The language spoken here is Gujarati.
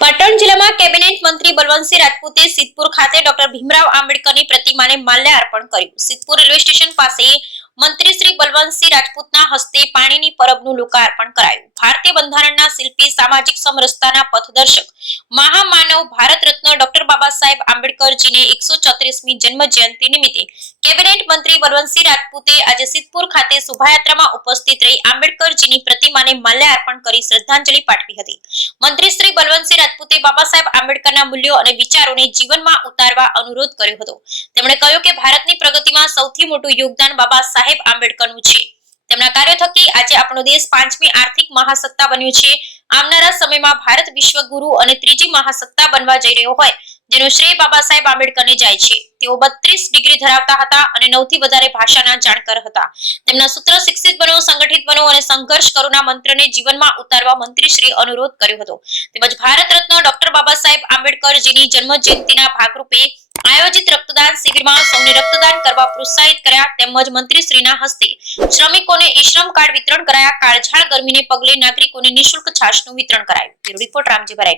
પાટણ જિલ્લામાં કેબિનેટ મંત્રી બલવંતસિંહ રાજપૂતે સિદ્ધપુર ખાતે ડોક્ટર ભીમરાવ આંબેડકરની પ્રતિમાને માલ્યાર્પણ કર્યું। સિદ્ધપુર રેલવે સ્ટેશન પાસે મંત્રી શ્રી બલવંતસિંહ રાજપૂતના હસ્તે પાણીની પરબનું લોકાર્પણ કરાયું। ભારતીય બંધારણના શિલ્પી, સામાજિક સમરસતાના પથદર્શક, મહામાનવ ભારત રત્ન ડોક્ટર બાબા સાહેબ આંબેડકરજીને 134મી જન્મ જયંતિ નિમિત્તે કેબિનેટ મંત્રી બલવંતસિંહ રાજપૂતે આજે સિદ્ધપુર ખાતે શોભાયાત્રામાં ઉપસ્થિત રહી આંબેડકરજીની પ્રતિમાને માલ્યાર્પણ કરી શ્રદ્ધાંજલિ પાઠવી હતી। મંત્રી શ્રી બલવંતસિંહ રાજપૂતે બાબા સાહેબ આંબેડકરના મૂલ્યો અને વિચારોને જીવનમાં ઉતારવા અનુરોધ કર્યો હતો। તેમણે કહ્યું કે ભારતની પ્રગતિમાં સૌથી મોટું યોગદાન બાબા સાહેબ આંબેડકરનું છે। તેમના કાર્યો થકી આજે આપણો દેશ 5મી આર્થિક મહાસત્તા બન્યો છે। આવનારા સમયમાં ભારત વિશ્વગુરુ અને ત્રીજી મહાસત્તા બનવા જઈ રહ્યો હોય જેનો શ્રેય બાબા સાહેબ આંબેડકરને જાય છે। તેઓ 32 ડિગ્રી ધરાવતા હતા અને 9થી વધારે ભાષાના જાણકાર હતા। તેમના સૂત્ર શિક્ષિત બનો, સંગઠિત બનો અને સંઘર્ષ કરોના મંત્રને જીવનમાં ઉતારવા મંત્રીશ્રી અનુરોધ કર્યો હતો। તેમજ ભારત રત્ન ડોક્ટર બાબા સાહેબ આંબેડકરજીની જન્મ જયંતિના ભાગરૂપે આયોજિત રક્તદાન શિબિરમાં સૌને રક્તદાન કરવા પ્રોત્સાહિત કર્યા। તેમજ મંત્રીશ્રીના હસ્તે શ્રમિકોને ઈ-શ્રમ કાર્ડ વિતરણ કરાયા। કાળઝાળ ગરમીને પગલે નાગરિકોને નિઃશુલ્ક છાશનું વિતરણ કરાયું। રિપોર્ટ રામજી ભરાઈ।